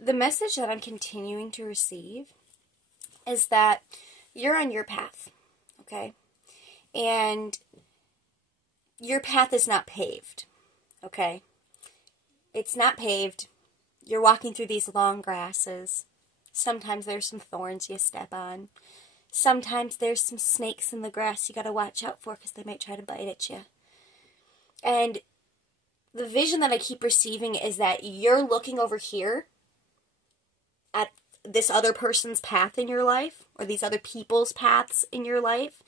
the message that I'm continuing to receive is that you're on your path, okay? And your path is not paved, okay? It's not paved. You're walking through these long grasses. Sometimes there's some thorns you step on. Sometimes there's some snakes in the grass you gotta watch out for because they might try to bite at you. And the vision that I keep receiving is that you're looking over here at this other person's path in your life, or these other people's paths in your life,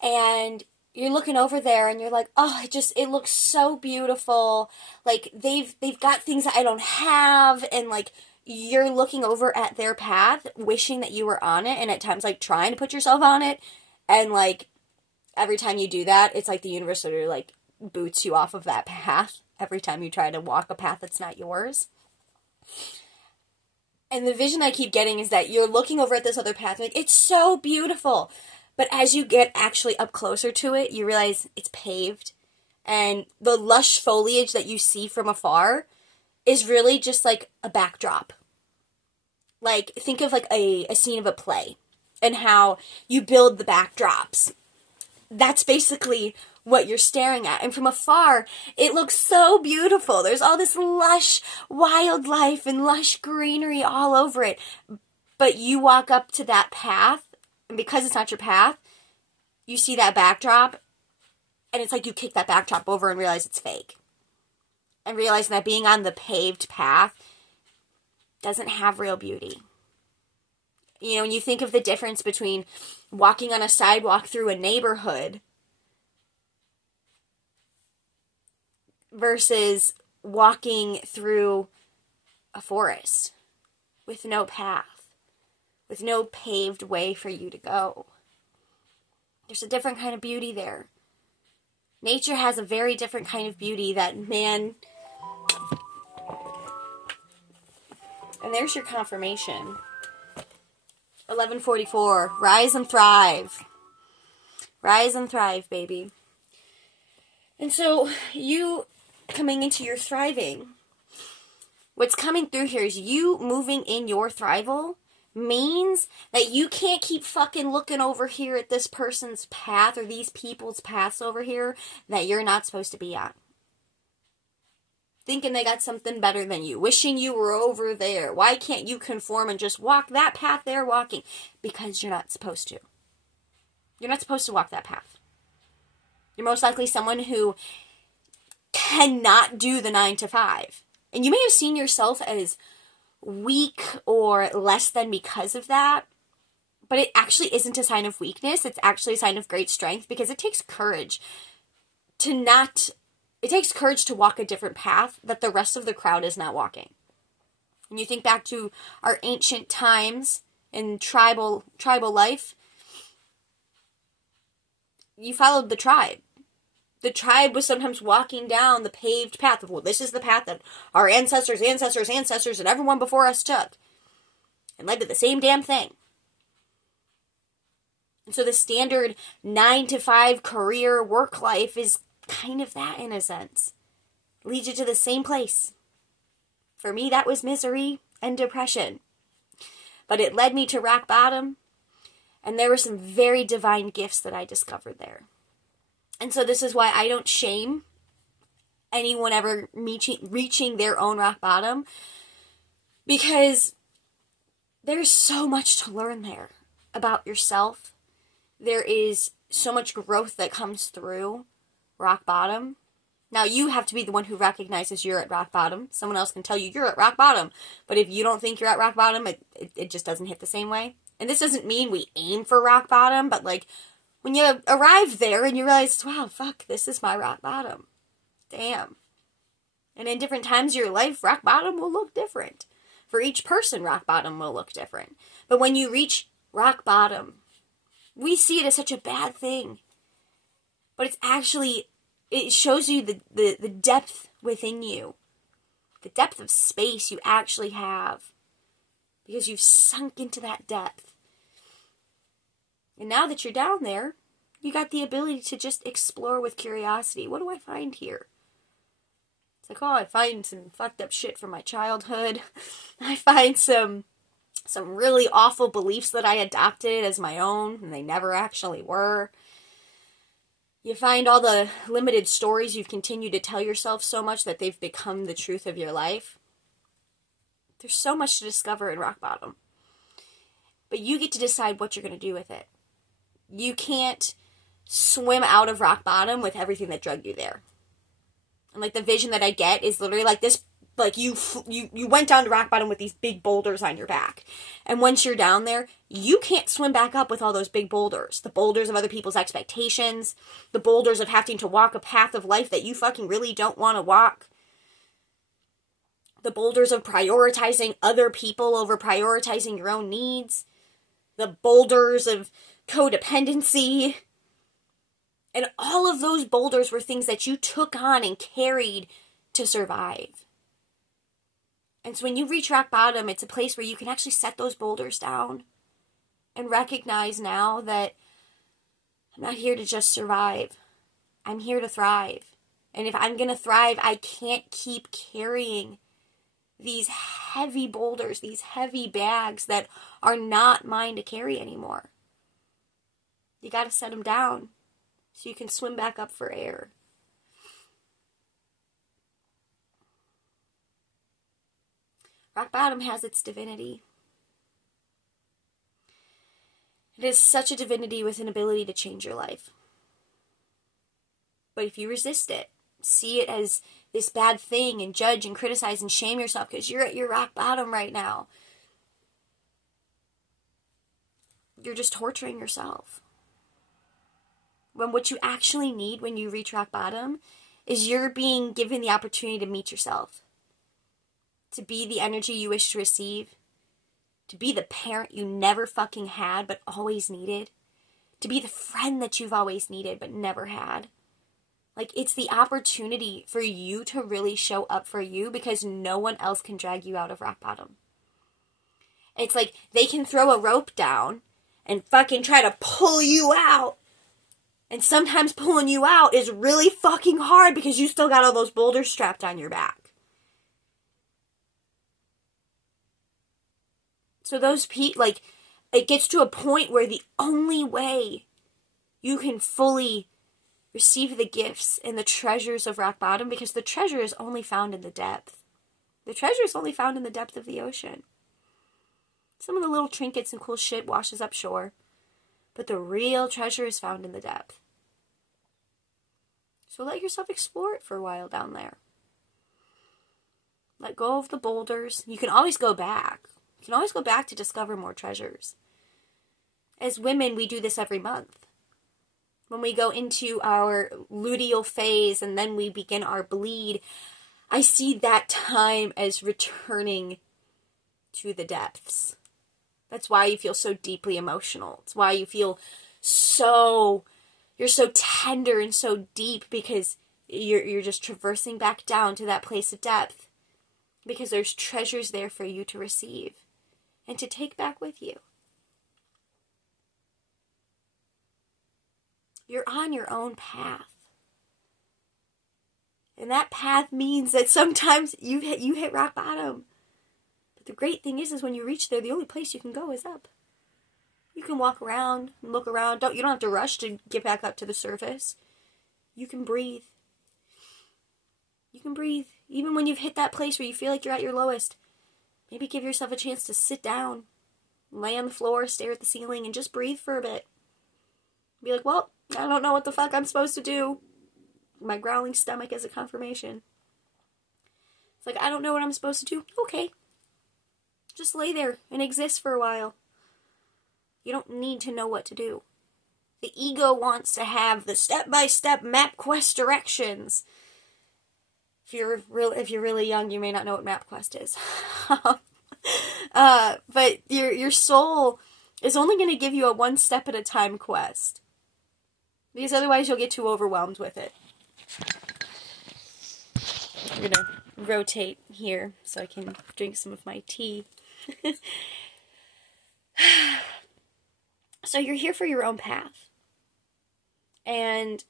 and you're looking over there and you're like, oh, it looks so beautiful. Like, they've got things that I don't have, and like, you're looking over at their path, wishing that you were on it, and at times, like, trying to put yourself on it, and like, every time you do that, it's like the universe sort of like boots you off of that path every time you try to walk a path that's not yours. And the vision I keep getting is that you're looking over at this other path, and like, it's so beautiful. But as you get actually up closer to it, you realize it's paved. And the lush foliage that you see from afar is really just like a backdrop. Like, think of like a scene of a play and how you build the backdrops. That's basically what you're staring at. And from afar, it looks so beautiful. There's all this lush wildlife and lush greenery all over it. But you walk up to that path, and because it's not your path, you see that backdrop, and it's like you kick that backdrop over and realize it's fake. And realizing that being on the paved path doesn't have real beauty. You know, when you think of the difference between walking on a sidewalk through a neighborhood versus walking through a forest with no path, with no paved way for you to go. There's a different kind of beauty there. Nature has a very different kind of beauty that man... And there's your confirmation. 1144. Rise and thrive. Rise and thrive, baby. And so, you coming into your thriving, what's coming through here is you moving in your thrival means that you can't keep fucking looking over here at this person's path or these people's paths over here that you're not supposed to be on. Thinking they got something better than you. Wishing you were over there. Why can't you conform and just walk that path they're walking? Because you're not supposed to. You're not supposed to walk that path. You're most likely someone who cannot do the 9 to 5. And you may have seen yourself as weak or less than because of that. But it actually isn't a sign of weakness. It's actually a sign of great strength, because it takes courage to not... It takes courage to walk a different path that the rest of the crowd is not walking. When you think back to our ancient times in tribal life, you followed the tribe. The tribe was sometimes walking down the paved path of, well, this is the path that our ancestors, and everyone before us took. And led to the same damn thing. And so the standard 9 to 5 career work life is kind of that in a sense. Leads you to the same place. For me, that was misery and depression. But it led me to rock bottom. And there were some very divine gifts that I discovered there. And so this is why I don't shame anyone ever reaching their own rock bottom. Because there's so much to learn there about yourself. There is so much growth that comes through rock bottom. Now, you have to be the one who recognizes you're at rock bottom. Someone else can tell you you're at rock bottom. But if you don't think you're at rock bottom, it just doesn't hit the same way. And this doesn't mean we aim for rock bottom, but like, when you arrive there and you realize, wow, fuck, this is my rock bottom. Damn. And in different times of your life, rock bottom will look different. For each person, rock bottom will look different. But when you reach rock bottom, we see it as such a bad thing. But it's actually, it shows you the depth within you. The depth of space you actually have. Because you've sunk into that depth. And now that you're down there, you got the ability to just explore with curiosity. What do I find here? It's like, oh, I find some fucked up shit from my childhood. I find some really awful beliefs that I adopted as my own, and they never actually were. You find all the limited stories you've continued to tell yourself so much that they've become the truth of your life. There's so much to discover in rock bottom. But you get to decide what you're going to do with it. You can't swim out of rock bottom with everything that drug you there. And like the vision that I get is literally like this, like you went down to rock bottom with these big boulders on your back. And once you're down there, you can't swim back up with all those big boulders. The boulders of other people's expectations, the boulders of having to walk a path of life that you fucking really don't want to walk. The boulders of prioritizing other people over prioritizing your own needs. The boulders of codependency. And all of those boulders were things that you took on and carried to survive. And so when you reach rock bottom, it's a place where you can actually set those boulders down and recognize now that I'm not here to just survive. I'm here to thrive. And if I'm going to thrive, I can't keep carrying these heavy boulders, these heavy bags that are not mine to carry anymore. You got to set them down so you can swim back up for air. Rock bottom has its divinity. It is such a divinity with an ability to change your life. But if you resist it, see it as this bad thing and judge and criticize and shame yourself because you're at your rock bottom right now, you're just torturing yourself. When what you actually need when you reach rock bottom is you're being given the opportunity to meet yourself. To be the energy you wish to receive. To be the parent you never fucking had but always needed. To be the friend that you've always needed but never had. Like, it's the opportunity for you to really show up for you because no one else can drag you out of rock bottom. It's like they can throw a rope down and fucking try to pull you out. And sometimes pulling you out is really fucking hard because you still got all those boulders strapped on your back. So those like, it gets to a point where the only way you can fully receive the gifts and the treasures of rock bottom, because the treasure is only found in the depth. The treasure is only found in the depth of the ocean. Some of the little trinkets and cool shit washes up shore, but the real treasure is found in the depth. So let yourself explore it for a while down there. Let go of the boulders. You can always go back. You can always go back to discover more treasures. As women, we do this every month. When we go into our luteal phase and then we begin our bleed, I see that time as returning to the depths. That's why you feel so deeply emotional. It's why you feel you're so tender and so deep, because you're just traversing back down to that place of depth. Because there's treasures there for you to receive and to take back with you. You're on your own path. And that path means that sometimes you hit rock bottom. But the great thing is when you reach there, the only place you can go is up. You can walk around and look around. You don't have to rush to get back up to the surface. You can breathe. You can breathe. Even when you've hit that place where you feel like you're at your lowest, maybe give yourself a chance to sit down, lay on the floor, stare at the ceiling, and just breathe for a bit. Be like, well, I don't know what the fuck I'm supposed to do. My growling stomach is a confirmation. It's like, I don't know what I'm supposed to do. Okay. Just lay there and exist for a while. You don't need to know what to do. The ego wants to have the step-by-step MapQuest directions. If you're really young, you may not know what MapQuest is. But your soul is only going to give you a one step at a time quest. Because otherwise you'll get too overwhelmed with it. I'm going to rotate here so I can drink some of my tea. So you're here for your own path. And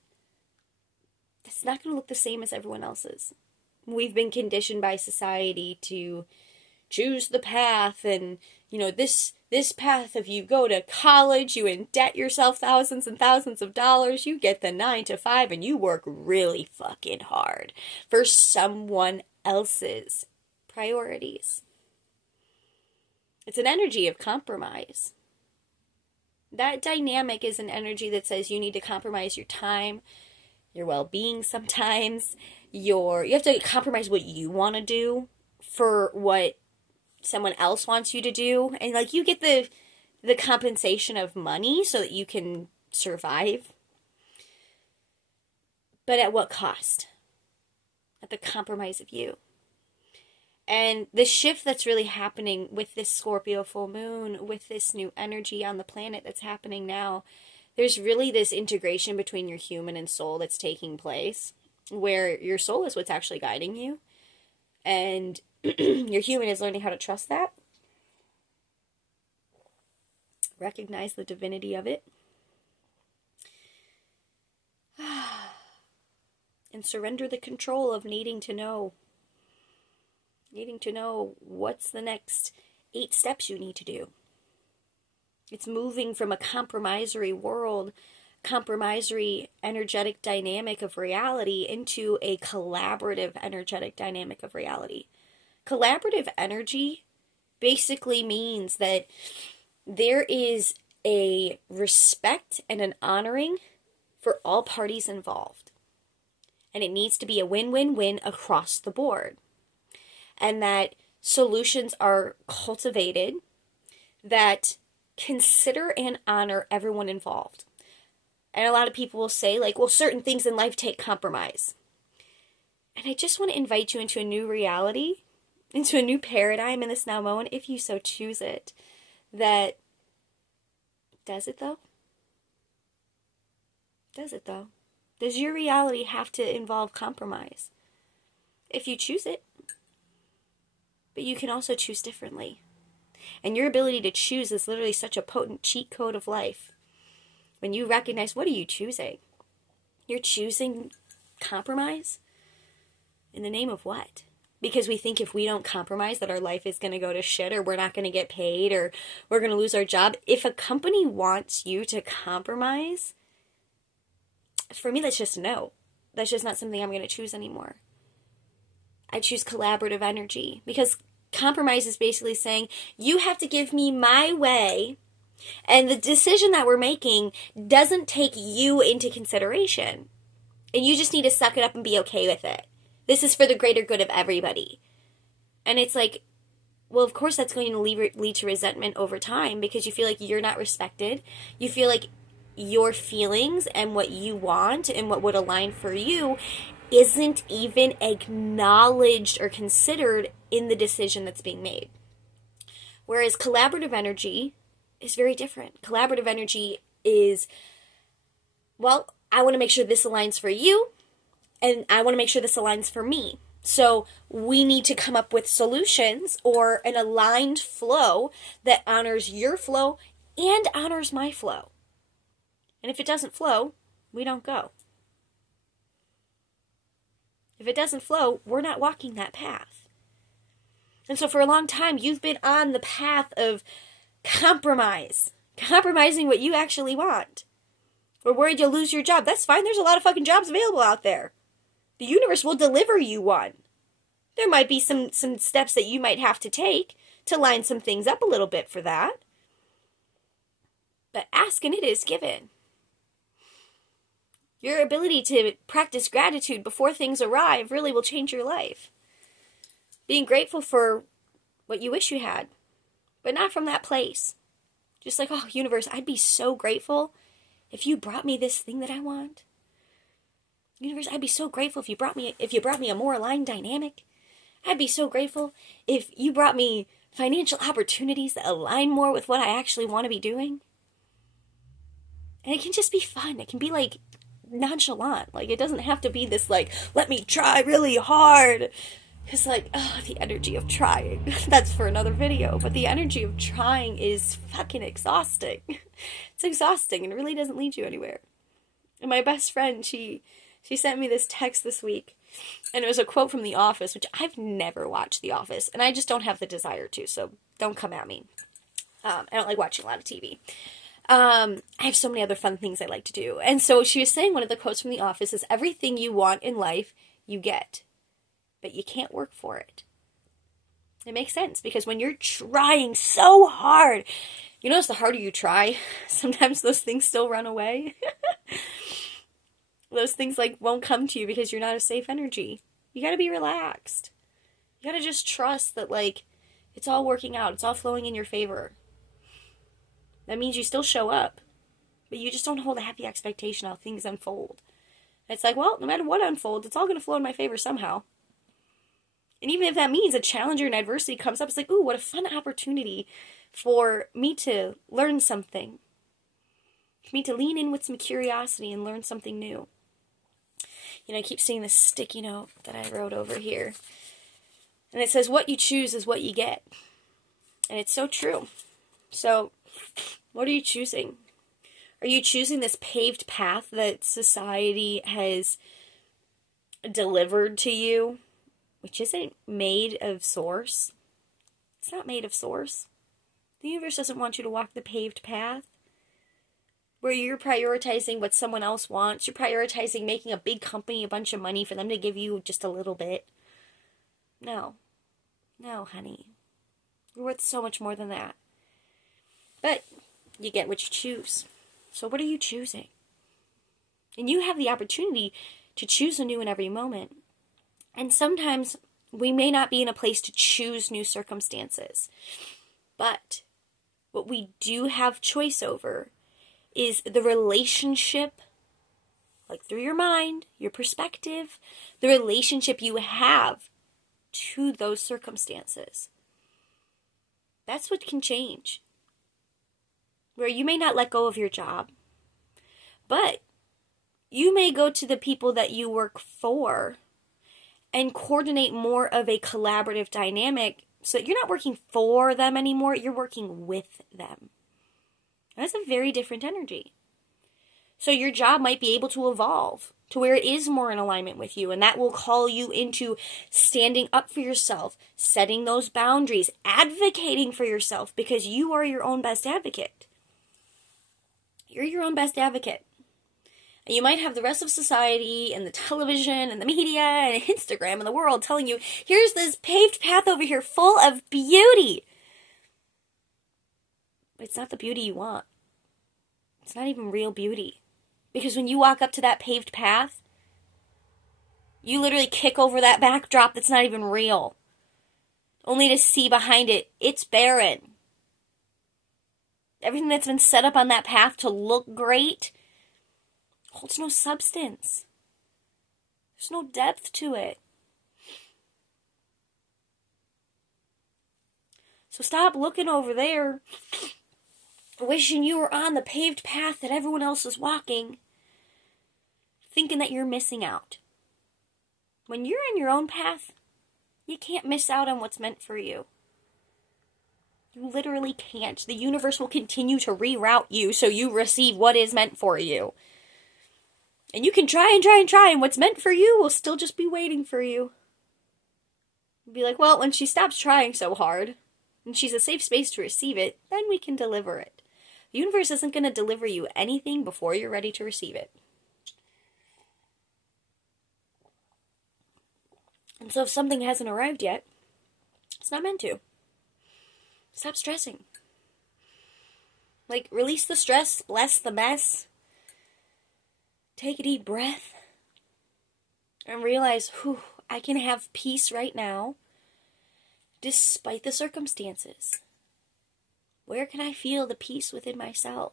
it's not going to look the same as everyone else's. We've been conditioned by society to choose the path, and, you know, this path, if you go to college, you indebt yourself thousands and thousands of dollars, you get the 9 to 5, and you work really fucking hard for someone else's priorities. It's an energy of compromise. That dynamic is an energy that says you need to compromise your time, your well-being sometimes, you have to compromise what you want to do for what someone else wants you to do. And like, you get the compensation of money so that you can survive. But at what cost? At the compromise of you. And the shift that's really happening with this Scorpio full moon, with this new energy on the planet that's happening now, there's really this integration between your human and soul that's taking place, where your soul is what's actually guiding you. And your human is learning how to trust that. Recognize the divinity of it. And surrender the control of needing to know what's the next 8 steps you need to do. It's moving from a compromisory world, compromisory energetic dynamic of reality into a collaborative energetic dynamic of reality. Collaborative energy basically means that there is a respect and an honoring for all parties involved. And it needs to be a win-win-win across the board. And that solutions are cultivated that consider and honor everyone involved. And a lot of people will say, like, well, certain things in life take compromise. And I just want to invite you into a new reality, into a new paradigm in this now moment, if you so choose it. That, does it though? Does it though? Does your reality have to involve compromise? If you choose it. But you can also choose differently. And your ability to choose is literally such a potent cheat code of life. When you recognize, what are you choosing? You're choosing compromise? In the name of what? Because we think if we don't compromise that our life is going to go to shit, or we're not going to get paid, or we're going to lose our job. If a company wants you to compromise, for me, that's just a no. That's just not something I'm going to choose anymore. I choose collaborative energy, because compromise is basically saying, you have to give me my way, and the decision that we're making doesn't take you into consideration. And you just need to suck it up and be okay with it. This is for the greater good of everybody. And it's like, well, of course that's going to lead to resentment over time, because you feel like you're not respected. You feel like your feelings and what you want and what would align for you isn't even acknowledged or considered in the decision that's being made. Whereas collaborative energy is very different. Collaborative energy is, well, I want to make sure this aligns for you, and I want to make sure this aligns for me. So we need to come up with solutions or an aligned flow that honors your flow and honors my flow. And if it doesn't flow, we don't go. If it doesn't flow, we're not walking that path. And so for a long time, you've been on the path of compromise. Compromising what you actually want. We're worried you'll lose your job. That's fine. There's a lot of fucking jobs available out there. The universe will deliver you one. There might be some steps that you might have to take to line some things up a little bit for that. But asking it is given. Your ability to practice gratitude before things arrive really will change your life. Being grateful for what you wish you had, but not from that place. Just like, oh, universe, I'd be so grateful if you brought me this thing that I want. Universe, I'd be so grateful if you brought me a more aligned dynamic. I'd be so grateful if you brought me financial opportunities that align more with what I actually want to be doing. And it can just be fun. It can be like nonchalant. Like, it doesn't have to be this like, let me try really hard. Because like, oh, the energy of trying. That's for another video. But the energy of trying is fucking exhausting. It's exhausting and it really doesn't lead you anywhere. And my best friend, she sent me this text this week. And it was a quote from The Office, which I've never watched The Office, and I just don't have the desire to, so don't come at me. I don't like watching a lot of TV. I have so many other fun things I like to do. And so she was saying one of the quotes from The Office is, everything you want in life, you get. But you can't work for it. It makes sense, because when you're trying so hard, you notice the harder you try, sometimes those things still run away. Those things, like, won't come to you because you're not a safe energy. You gotta be relaxed. You gotta just trust that, like, it's all working out. It's all flowing in your favor. That means you still show up. But you just don't hold a happy expectation how things unfold. It's like, well, no matter what unfolds, it's all gonna flow in my favor somehow. And even if that means a challenge or an adversity comes up, it's like, ooh, what a fun opportunity for me to learn something. For me to lean in with some curiosity and learn something new. You know, I keep seeing this sticky note that I wrote over here. And it says, what you choose is what you get. And it's so true. So, what are you choosing? Are you choosing this paved path that society has delivered to you, which isn't made of source? It's not made of source. The universe doesn't want you to walk the paved path where you're prioritizing what someone else wants. You're prioritizing making a big company a bunch of money for them to give you just a little bit. No. No, honey. You're worth so much more than that. But you get what you choose. So what are you choosing? And you have the opportunity to choose anew in every moment. And sometimes we may not be in a place to choose new circumstances. But what we do have choice over is the relationship, like through your mind, your perspective, the relationship you have to those circumstances. That's what can change. Where you may not let go of your job, but you may go to the people that you work for and coordinate more of a collaborative dynamic so you're not working for them anymore, you're working with them. That's a very different energy. So your job might be able to evolve to where it is more in alignment with you, and that will call you into standing up for yourself, setting those boundaries, advocating for yourself, because you are your own best advocate. You're your own best advocate. And you might have the rest of society and the television and the media and Instagram and the world telling you, here's this paved path over here full of beauty. But it's not the beauty you want. It's not even real beauty. Because when you walk up to that paved path, you literally kick over that backdrop that's not even real. Only to see behind it, it's barren. Everything that's been set up on that path to look great holds no substance. There's no depth to it. So stop looking over there, wishing you were on the paved path that everyone else is walking, thinking that you're missing out. When you're on your own path, you can't miss out on what's meant for you. You literally can't. The universe will continue to reroute you so you receive what is meant for you. And you can try and try and try, and what's meant for you will still just be waiting for you. You'll be like, well, when she stops trying so hard, and she's a safe space to receive it, then we can deliver it. The universe isn't going to deliver you anything before you're ready to receive it. And so if something hasn't arrived yet, it's not meant to. Stop stressing. Like, release the stress, bless the mess. Take a deep breath. And realize, whew, I can have peace right now, despite the circumstances. Where can I feel the peace within myself?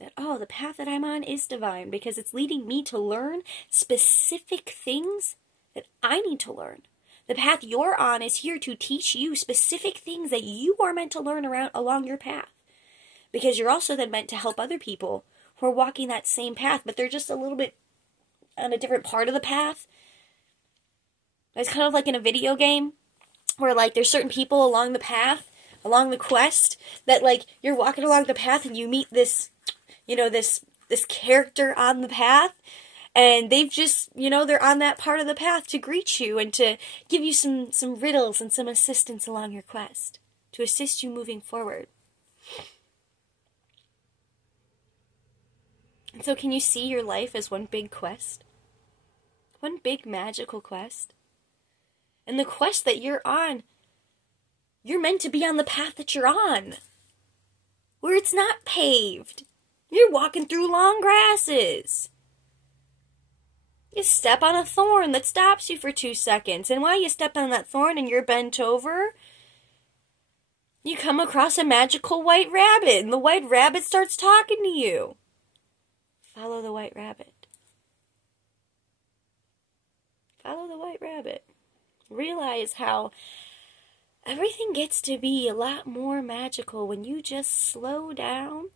That, oh, the path that I'm on is divine because it's leading me to learn specific things that I need to learn. The path you're on is here to teach you specific things that you are meant to learn along your path. Because you're also then meant to help other people who are walking that same path, but they're just a little bit on a different part of the path. It's kind of like in a video game where, like, there's certain people along the path, along the quest, that, like, you're walking along the path and you meet this, you know, this character on the path, And they've just, they're on that part of the path to greet you and to give you some riddles and some assistance along your quest, to assist you moving forward. And so can you see your life as one big quest? One big magical quest? And the quest that you're on, you're meant to be on the path that you're on, where it's not paved. You're walking through long grasses. You step on a thorn that stops you for 2 seconds. And while you step on that thorn and you're bent over, you come across a magical white rabbit. And the white rabbit starts talking to you. Follow the white rabbit. Follow the white rabbit. Realize how everything gets to be a lot more magical when you just slow down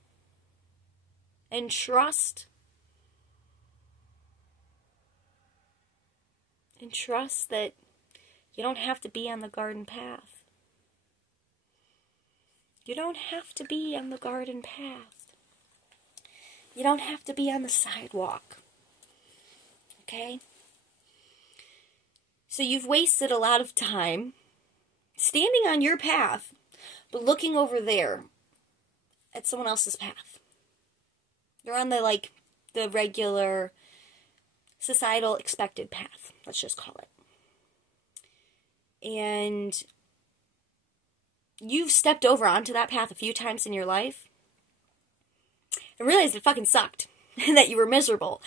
and trust. And trust that you don't have to be on the garden path. You don't have to be on the garden path. You don't have to be on the sidewalk. Okay? So you've wasted a lot of time standing on your path, but looking over there at someone else's path. You're on the regular societal expected path, let's just call it. And you've stepped over onto that path a few times in your life and realized it fucking sucked and that you were miserable.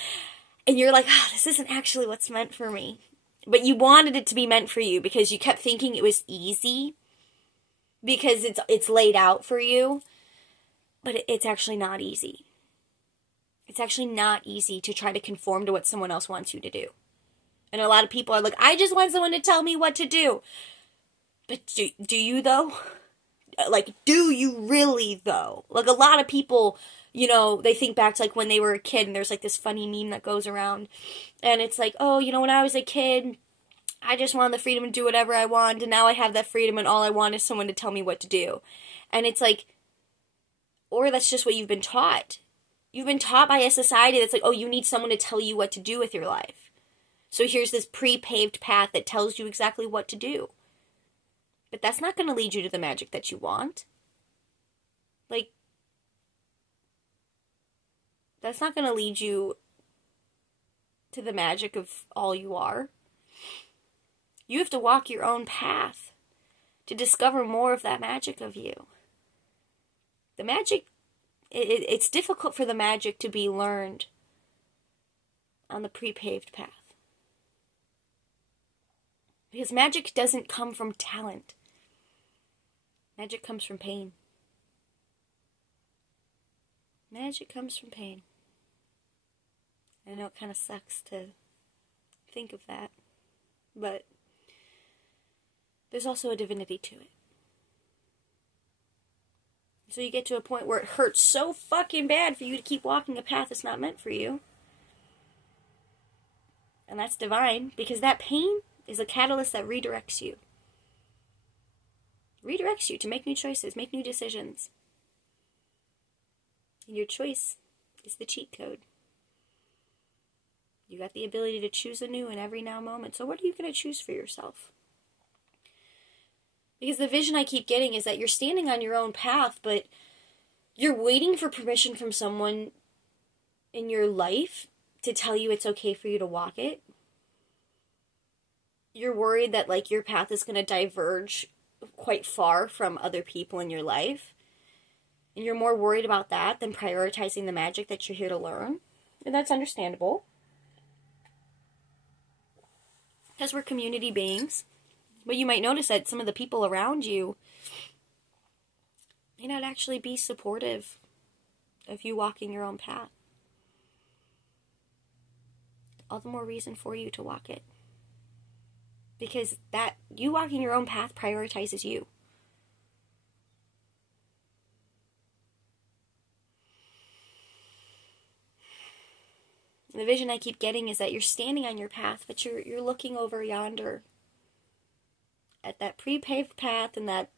And you're like, this isn't actually what's meant for me. But you wanted it to be meant for you because you kept thinking it was easy because it's laid out for you. But it's actually not easy. It's actually not easy to try to conform to what someone else wants you to do. And a lot of people are like, I just want someone to tell me what to do. But do you though? Do you really though? A lot of people, they think back to when they were a kid and there's this funny meme that goes around. And it's when I was a kid, I just wanted the freedom to do whatever I want. And now I have that freedom and all I want is someone to tell me what to do. And it's or that's just what you've been taught. You've been taught by a society that's you need someone to tell you what to do with your life. So here's this pre-paved path that tells you exactly what to do. But that's not going to lead you to the magic that you want. That's not going to lead you to the magic of all you are. You have to walk your own path to discover more of that magic of you. The magic, it's difficult for the magic to be learned on the pre-paved path. Because magic doesn't come from talent. Magic comes from pain. Magic comes from pain. I know it kind of sucks to think of that, but there's also a divinity to it. So you get to a point where it hurts so fucking bad for you to keep walking a path that's not meant for you. And that's divine, because that pain is a catalyst that redirects you. Redirects you to make new choices, make new decisions. And your choice is the cheat code. You got the ability to choose anew in every now moment. So what are you going to choose for yourself? Because the vision I keep getting is that you're standing on your own path, but you're waiting for permission from someone in your life to tell you it's okay for you to walk it. You're worried that your path is going to diverge quite far from other people in your life. And you're more worried about that than prioritizing the magic that you're here to learn. And that's understandable. Because we're community beings. But you might notice that some of the people around you may not actually be supportive of you walking your own path. All the more reason for you to walk it. Because that you walking your own path prioritizes you. The vision I keep getting is that you're standing on your path, but you're looking over yonder at that pre-paved path and that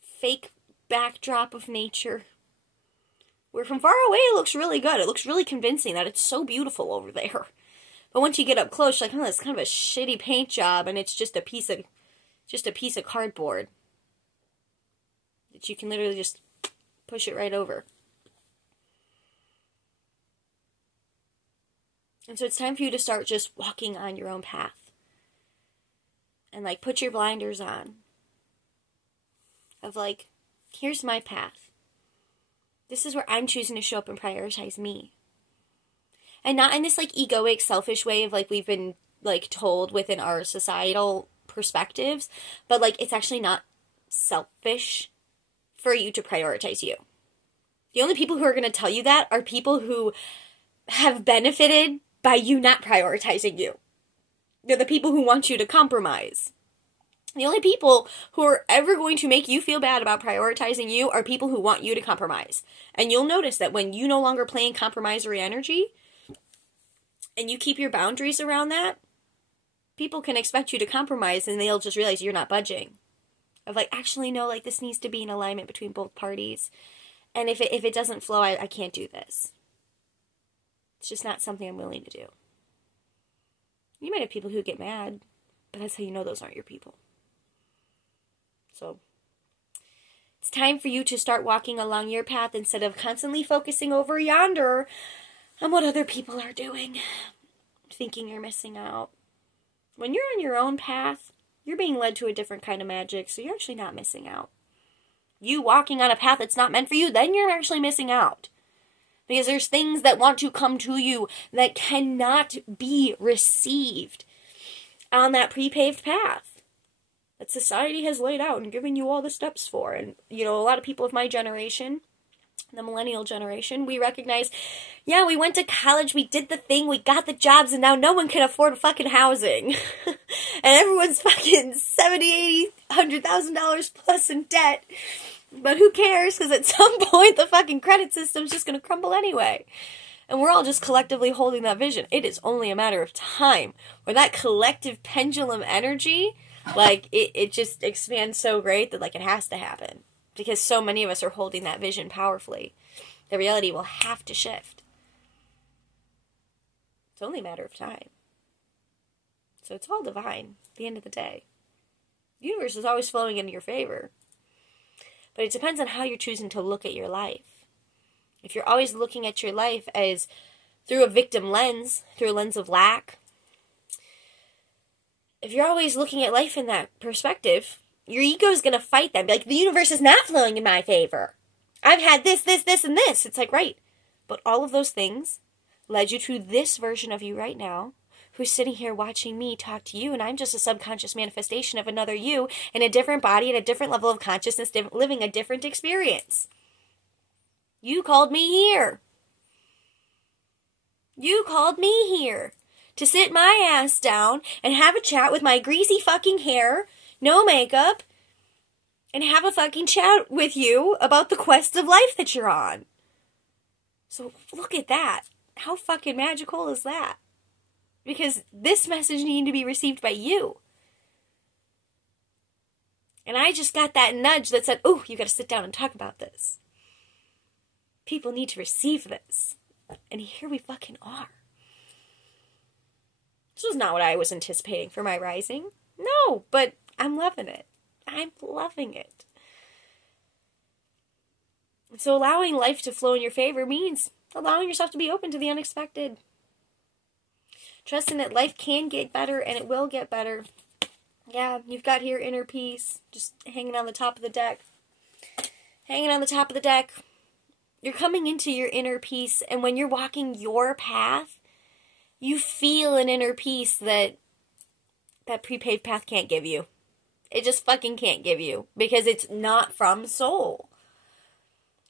fake backdrop of nature Where from far away, it looks really good. It looks really convincing that it's so beautiful over there. But once you get up close, you're like, oh, it's kind of a shitty paint job, and it's just a piece of cardboard that you can literally just push it right over. And so it's time for you to start just walking on your own path. And, like, put your blinders on. Of, like, here's my path. This is where I'm choosing to show up and prioritize me. And not in this, like, egoic, selfish way of, like, we've been, like, told within our societal perspectives. But, like, it's actually not selfish for you to prioritize you. The only people who are going to tell you that are people who have benefited by you not prioritizing you. They're the people who want you to compromise. The only people who are ever going to make you feel bad about prioritizing you are people who want you to compromise. And you'll notice that when you no longer play in compromisory energy, and you keep your boundaries around that, people can expect you to compromise, and they'll just realize you're not budging. Of like, actually, no, like, this needs to be in alignment between both parties. And if it doesn't flow, I can't do this. It's just not something I'm willing to do. You might have people who get mad, but that's how you know those aren't your people. So, it's time for you to start walking along your path instead of constantly focusing over yonder on what other people are doing, thinking you're missing out. When you're on your own path, you're being led to a different kind of magic, so you're actually not missing out. You walking on a path that's not meant for you, then you're actually missing out. Because there's things that want to come to you that cannot be received on that pre-paved path that society has laid out and given you all the steps for. And, you know, a lot of people of my generation, the millennial generation, we recognize, yeah, we went to college, we did the thing, we got the jobs, and now no one can afford fucking housing. And everyone's fucking $70,000, $80,000, $100,000 plus in debt. But who cares? Because at some point, the fucking credit system's just going to crumble anyway. And we're all just collectively holding that vision. It is only a matter of time where that collective pendulum energy, like, it just expands so great that, like, it has to happen. Because so many of us are holding that vision powerfully. The reality will have to shift. It's only a matter of time. So it's all divine at the end of the day. The universe is always flowing in your favor. But it depends on how you're choosing to look at your life. If you're always looking at your life as through a victim lens, through a lens of lack, if you're always looking at life in that perspective, your ego is going to fight that. Be like, the universe is not flowing in my favor. I've had this, and this. It's like, right. But all of those things led you to this version of you right now, who's sitting here watching me talk to you, and I'm just a subconscious manifestation of another you in a different body, at a different level of consciousness, living a different experience. You called me here. You called me here to sit my ass down and have a chat with my greasy fucking hair, no makeup, and have a fucking chat with you about the quest of life that you're on. So look at that. How fucking magical is that? Because this message needed to be received by you. And I just got that nudge that said, oh, you got to sit down and talk about this. People need to receive this. And here we fucking are. This was not what I was anticipating for my rising. No, but I'm loving it. I'm loving it. So allowing life to flow in your favor means allowing yourself to be open to the unexpected. Trusting that life can get better and it will get better. Yeah, you've got here inner peace, just hanging on the top of the deck. Hanging on the top of the deck. You're coming into your inner peace, and when you're walking your path, you feel an inner peace that pre-paved path can't give you. It just fucking can't give you, because it's not from soul.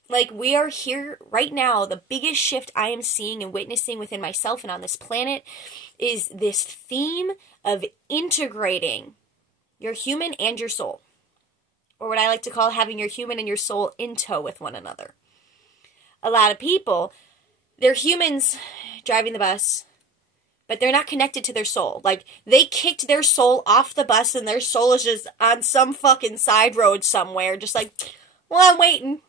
Like, we are here right now. The biggest shift I am seeing and witnessing within myself and on this planet is this theme of integrating your human and your soul. Or what I like to call having your human and your soul in tow with one another. A lot of people, they're humans driving the bus, but they're not connected to their soul. Like, they kicked their soul off the bus and their soul is just on some fucking side road somewhere. Just like, well, I'm waiting.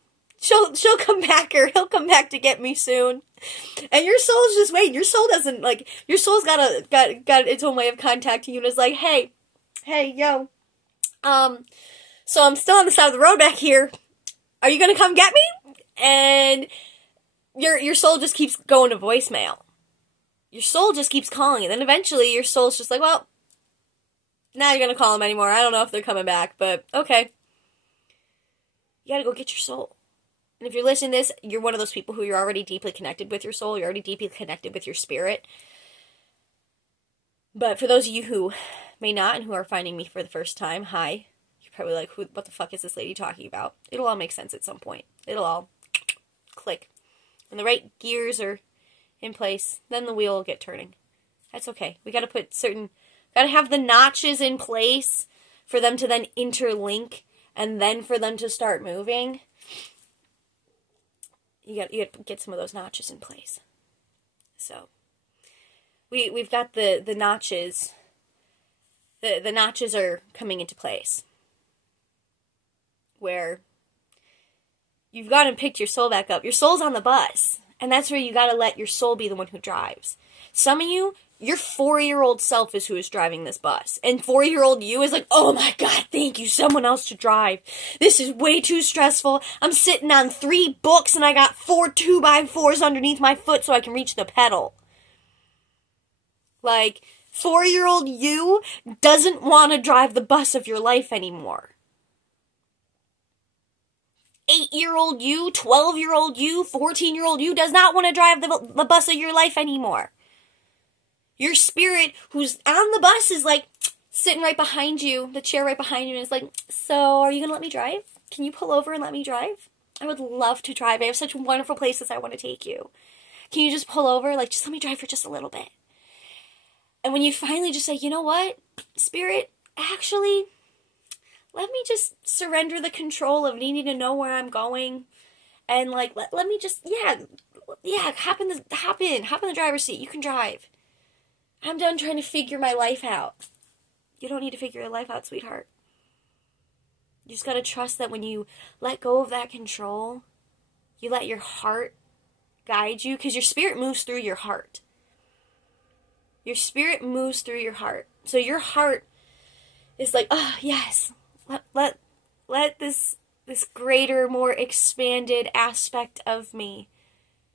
She'll come back, or he'll come back to get me soon. And your soul's just waiting. Your soul doesn't, like, your soul's got its own way of contacting you, and it's like, hey, yo, so I'm still on the side of the road back here. Are you gonna come get me? And your soul just keeps going to voicemail. Your soul just keeps calling, and then eventually your soul's just like, well, now you're gonna call them anymore. I don't know if they're coming back, but okay. You gotta go get your soul. And if you're listening to this, you're one of those people who you're already deeply connected with your soul. You're already deeply connected with your spirit. But for those of you who may not and who are finding me for the first time, hi. You're probably like, what the fuck is this lady talking about? It'll all make sense at some point. It'll all click. When the right gears are in place, then the wheel will get turning. That's okay. We gotta gotta have the notches in place for them to then interlink and then for them to start moving. You got to get some of those notches in place. So, we've got the notches. The notches are coming into place. Where you've gone and picked your soul back up. Your soul's on the bus. And that's where you got to let your soul be the one who drives. Some of you, your 4-year-old self is who is driving this bus. And 4-year-old you is like, oh my God, thank you, someone else to drive. This is way too stressful. I'm sitting on 3 books and I got 4 2x4s underneath my foot so I can reach the pedal. Like, 4-year-old you doesn't want to drive the bus of your life anymore. 8-year-old you, 12-year-old you, 14-year-old you does not want to drive the bus of your life anymore. Your spirit who's on the bus is like sitting right behind you, the chair right behind you, and it's like, so are you going to let me drive? Can you pull over and let me drive? I would love to drive. I have such wonderful places I want to take you. Can you just pull over? Like, just let me drive for just a little bit. And when you finally just say, you know what, spirit, actually, let me just surrender the control of needing to know where I'm going. And like, let me just, hop in the driver's seat. You can drive. I'm done trying to figure my life out. You don't need to figure your life out, sweetheart. You just gotta trust that when you let go of that control, you let your heart guide you, because your spirit moves through your heart. Your spirit moves through your heart. So your heart is like, oh, yes, let this greater, more expanded aspect of me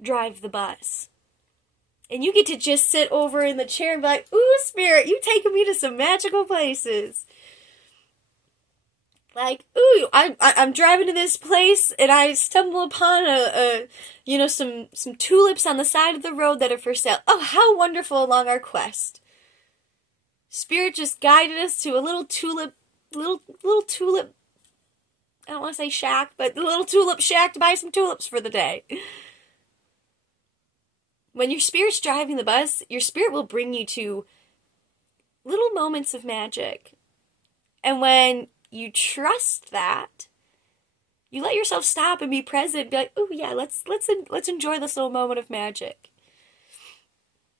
drive the bus. And you get to just sit over in the chair and be like, ooh, spirit, you taking me to some magical places. Like, ooh, I'm driving to this place and I stumble upon some tulips on the side of the road that are for sale. Oh, how wonderful along our quest. Spirit just guided us to a little tulip, I don't want to say shack, but a little tulip shack to buy some tulips for the day. When your spirit's driving the bus, your spirit will bring you to little moments of magic. And when you trust that, you let yourself stop and be present and be like, oh yeah, let's enjoy this little moment of magic.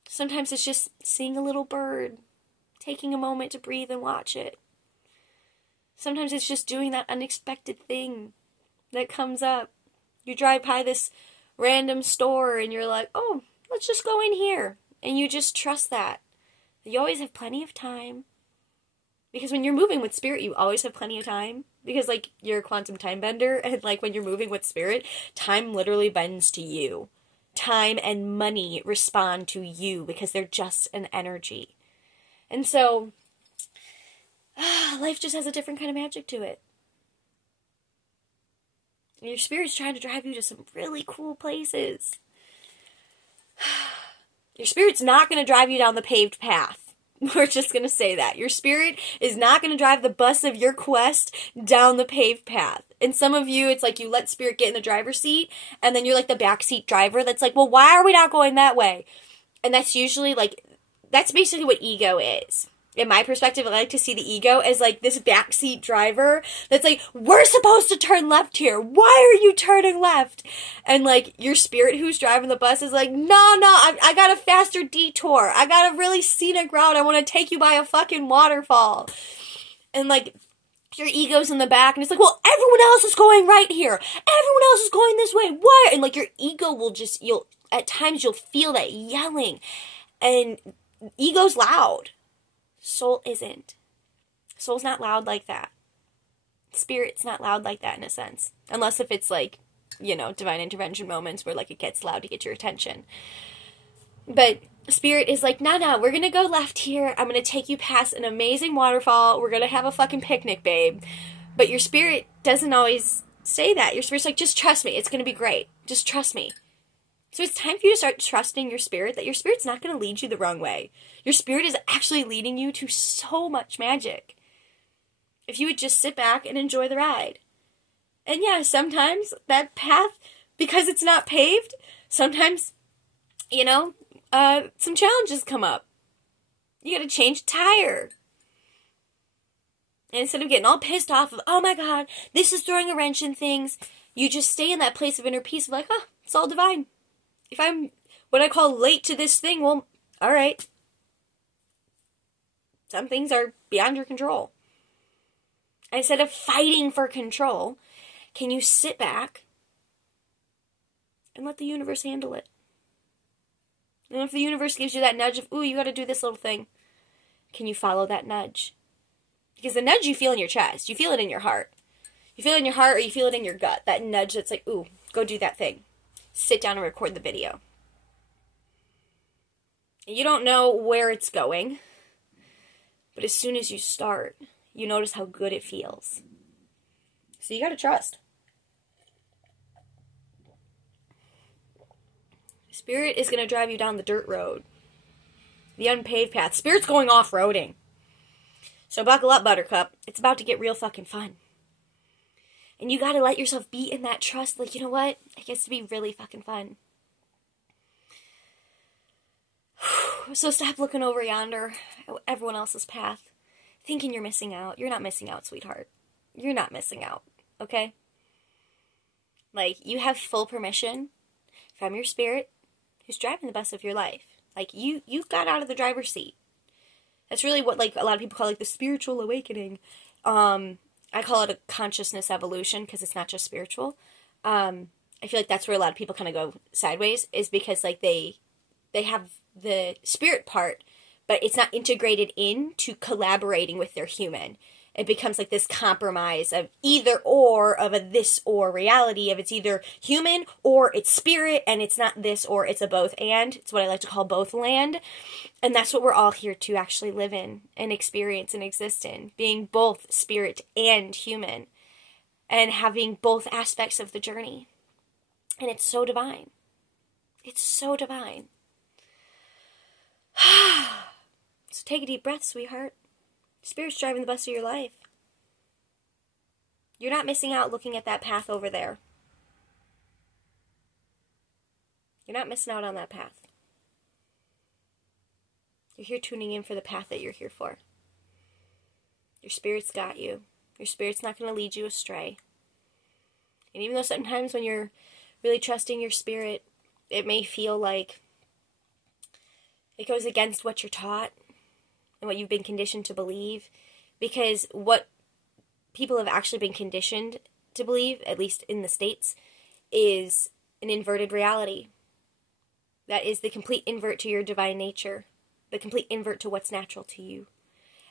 Sometimes it's just seeing a little bird, taking a moment to breathe and watch it. Sometimes it's just doing that unexpected thing that comes up. You drive by this random store and you're like, oh, let's just go in here. And you just trust that. You always have plenty of time. Because when you're moving with spirit, you always have plenty of time. Because, like, you're a quantum time bender. And, like, when you're moving with spirit, time literally bends to you. Time and money respond to you because they're just an energy. And so, life just has a different kind of magic to it. And your spirit's trying to drive you to some really cool places. Your spirit's not going to drive you down the paved path. We're just going to say that. Your spirit is not going to drive the bus of your quest down the paved path. And some of you, it's like you let spirit get in the driver's seat, and then you're like the backseat driver that's like, well, why are we not going that way? And that's usually like, that's basically what ego is. In my perspective, I like to see the ego as like this backseat driver that's like, we're supposed to turn left here. Why are you turning left? And like your spirit who's driving the bus is like, no, I got a faster detour. I got a really scenic route. I want to take you by a fucking waterfall. And like your ego's in the back, and it's like, well, everyone else is going right here. Everyone else is going this way. Why? And like your ego will just, at times you'll feel that yelling. And ego's loud. Soul isn't. Soul's not loud like that. Spirit's not loud like that in a sense. Unless if it's like, divine intervention moments where like it gets loud to get your attention. But spirit is like, no, we're going to go left here. I'm going to take you past an amazing waterfall. We're going to have a fucking picnic, babe. But your spirit doesn't always say that. Your spirit's like, just trust me. It's going to be great. Just trust me. So it's time for you to start trusting your spirit, that your spirit's not going to lead you the wrong way. Your spirit is actually leading you to so much magic. If you would just sit back and enjoy the ride. And yeah, sometimes that path, because it's not paved, sometimes, some challenges come up. You gotta change a tire. And instead of getting all pissed off of, oh my God, this is throwing a wrench in things, you just stay in that place of inner peace of like, it's all divine. If I'm what I call late to this thing, well, all right. Some things are beyond your control. And instead of fighting for control, can you sit back and let the universe handle it? And if the universe gives you that nudge of, ooh, you got to do this little thing, can you follow that nudge? Because the nudge you feel in your chest, you feel it in your heart. You feel it in your heart or you feel it in your gut. That nudge that's like, ooh, go do that thing. Sit down and record the video. And you don't know where it's going, but as soon as you start, you notice how good it feels. So you got to trust. Spirit is going to drive you down the dirt road. The unpaved path. Spirit's going off-roading. So buckle up, Buttercup. It's about to get real fucking fun. And you got to let yourself be in that trust. Like, you know what? It gets to be really fucking fun. So stop looking over yonder at everyone else's path, thinking you're missing out. You're not missing out, sweetheart. You're not missing out, okay? Like, you have full permission from your spirit who's driving the bus of your life. Like, you got out of the driver's seat. That's really what, like, a lot of people call, like, the spiritual awakening. I call it a consciousness evolution because it's not just spiritual. I feel like that's where a lot of people kind of go sideways, is because, like, they have the spirit part, but it's not integrated into collaborating with their human. It becomes like this compromise of either or, of a this or reality, of it's either human or it's spirit, and it's not this or it's a both and. It's what I like to call both land. And that's what we're all here to actually live in and experience and exist in, being both spirit and human and having both aspects of the journey. And it's so divine. It's so divine. So take a deep breath, sweetheart. Spirit's driving the bus of your life. You're not missing out looking at that path over there. You're not missing out on that path. You're here tuning in for the path that you're here for. Your spirit's got you. Your spirit's not going to lead you astray. And even though sometimes when you're really trusting your spirit, it may feel like it goes against what you're taught and what you've been conditioned to believe, because what people have actually been conditioned to believe, at least in the States, is an inverted reality. That is the complete invert to your divine nature, the complete invert to what's natural to you.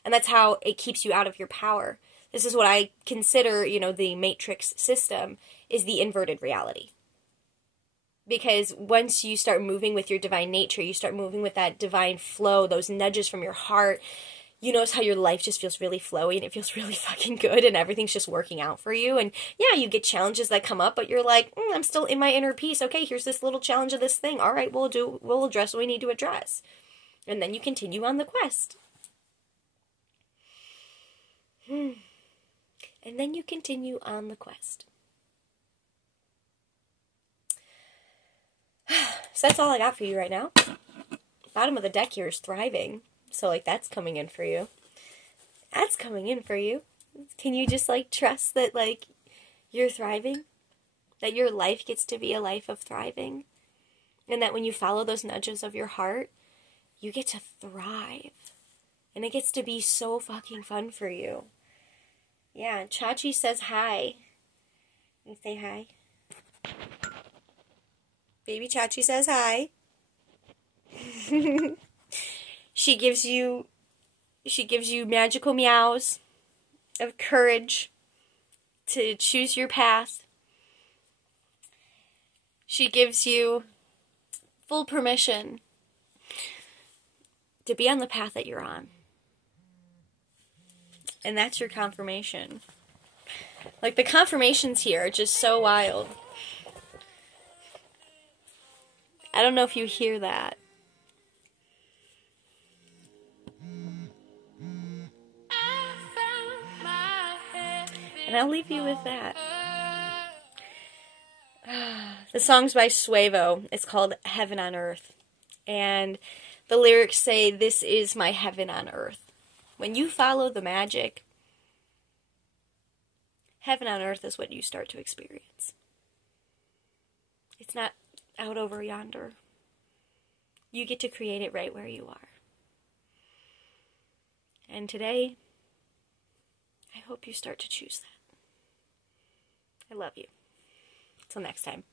And that's how it keeps you out of your power. This is what I consider, the matrix system, is the inverted reality. Because once you start moving with your divine nature, you start moving with that divine flow, those nudges from your heart, you notice how your life just feels really flowy and it feels really fucking good and everything's just working out for you. And yeah, you get challenges that come up, but you're like, I'm still in my inner peace. Okay, here's this little challenge of this thing. All right, we'll address what we need to address. And then you continue on the quest. And then you continue on the quest. So that's all I got for you right now. Bottom of the deck here is thriving. So, that's coming in for you. That's coming in for you. Can you just, trust that, you're thriving? That your life gets to be a life of thriving? And that when you follow those nudges of your heart, you get to thrive. And it gets to be so fucking fun for you. Yeah, Chachi says hi. Can you say hi? Baby Chachi says hi. She gives you magical meows of courage to choose your path. She gives you full permission to be on the path that you're on. And that's your confirmation. Like, the confirmations here are just so wild. I don't know if you hear that. And I'll leave you with that. The song's by Suevo. It's called Heaven on Earth. And the lyrics say, "This is my heaven on earth." When you follow the magic, heaven on earth is what you start to experience. It's not out over yonder. You get to create it right where you are. And today, I hope you start to choose that. I love you. Till next time.